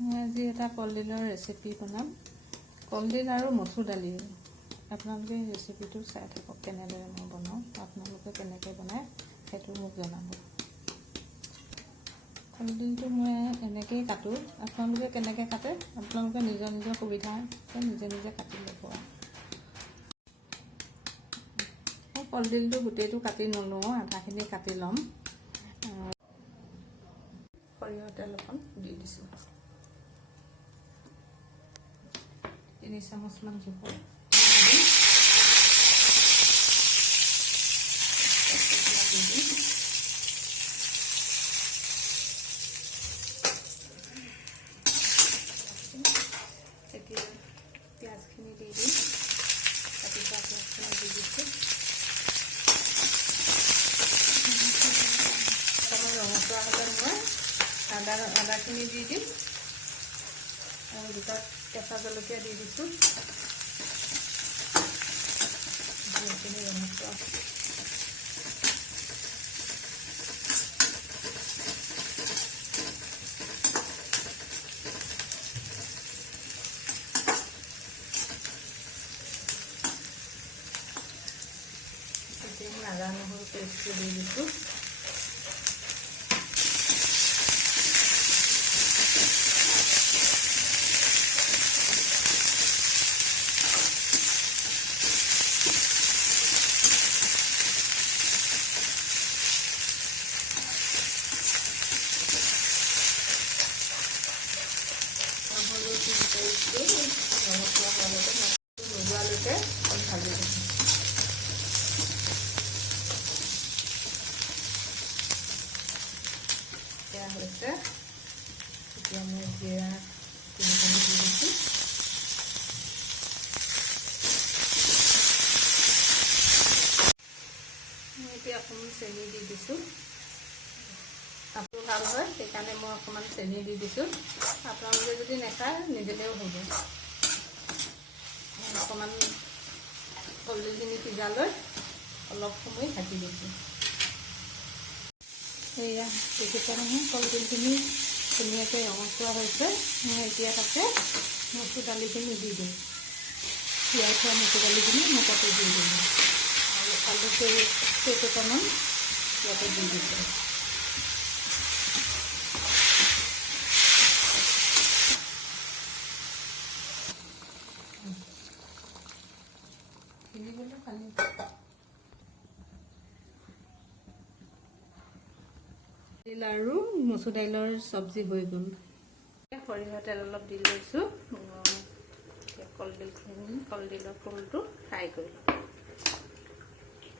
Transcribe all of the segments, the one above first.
আজি এটা কলডিলৰ ৰেচিপি বনাম। কলডিল আৰু মচুৰ দালি। আপোনালোকে ৰেচিপিটো চাই থাকক কেনেদৰে মই বনাওঁ। আপোনালোকে কেনেকৈ বনায় সেইটো মোক জনাব। কলডিলটো মই এনেকৈয়ে কাটোঁ। আপোনালোকে কেনেকৈ কাটে আপোনালোকে নিজৰ নিজৰ সুবিধা নিজে নিজে কাটি ল'ব। মই কলডিলটো গোটেইটো কাটি নলওঁ, আধাখিনি কাটি ল'ম। সৰিয়হ তেল অকণ দি দিছোঁ, 3 চামুচমান জোখৰ এতিয়া পিঁয়াজখিনি দি দিম। কাটি থোৱা পিঁয়াজখিনি দি দিছোঁ। অকণমান ৰঙচুৱা হ'লে মই আদাখিনি দি দিম আৰু দুটা কেঁচা জলকীয়া দি দিছোঁ। এইখিনি ৰঙচুৱা আদা নহৰু পেষ্টটো দি দিছোঁ। নোযোৱালৈকে ভাজি দিছোঁ। এতিয়া হৈছে, এতিয়া মই জিৰা 3 চামুচ দি দিছোঁ। মই এতিয়া অকণমান চেনি দি দিছোঁ। কাপোৰ ভাল হয় সেইকাৰণে মই অকণমান চেনি দি দিছোঁ। আপোনালোকে যদি নাখায় নিদিলেও হ'ব। অকণমান কলডিলখিনি সিজালৈ অলপ সময় ঢাকি দিছোঁ। এয়া দেখিছে নহয়, কলডিলখিনি ধুনীয়াকৈ ৰঙচুৱা হৈছে। মই এতিয়া তাতে মচুৰ দালিখিনি দি দিম। তিয়াই থোৱা মচুৰ দালিখিনি মই তাতে দি দিম আৰু আলু কেইটামান ইয়াতে দি দিছোঁ। তিল আৰু মচুৰ দাইলৰ চব্জি হৈ গ'ল। সৰিয়হ তেল অলপ দি লৈছোঁ। কলডিলৰ ফুলটো ফ্ৰাই কৰি ল'ম।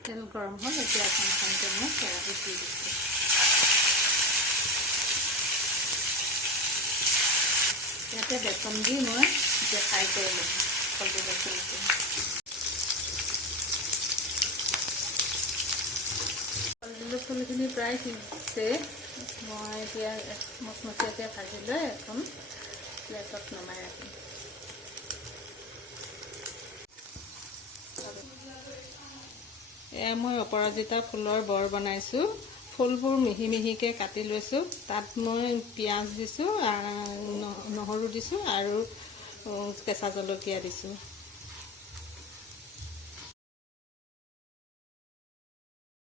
তেল গৰম হ'ল, এতিয়া অকণমানকৈ মই কেৰাহীত দি দিছোঁ। ইয়াতে বেচন দি মই এতিয়া ফ্ৰাই কৰি ল'ম কলডিলৰ ফুলটো। কলডিলৰ ফুলখিনি প্ৰায় সিজিছে। মই এতিয়া মচমচীয়াকৈ ভাজি লৈ এখন প্লেটত নমাই ৰাখিম। এয়া মই অপৰাজিতা ফুলৰ বৰ বনাইছোঁ। ফুলবোৰ মিহি মিহিকৈ কাটি লৈছোঁ। তাত মই পিঁয়াজ দিছোঁ, নহৰু দিছোঁ আৰু কেঁচা জলকীয়া দিছোঁ।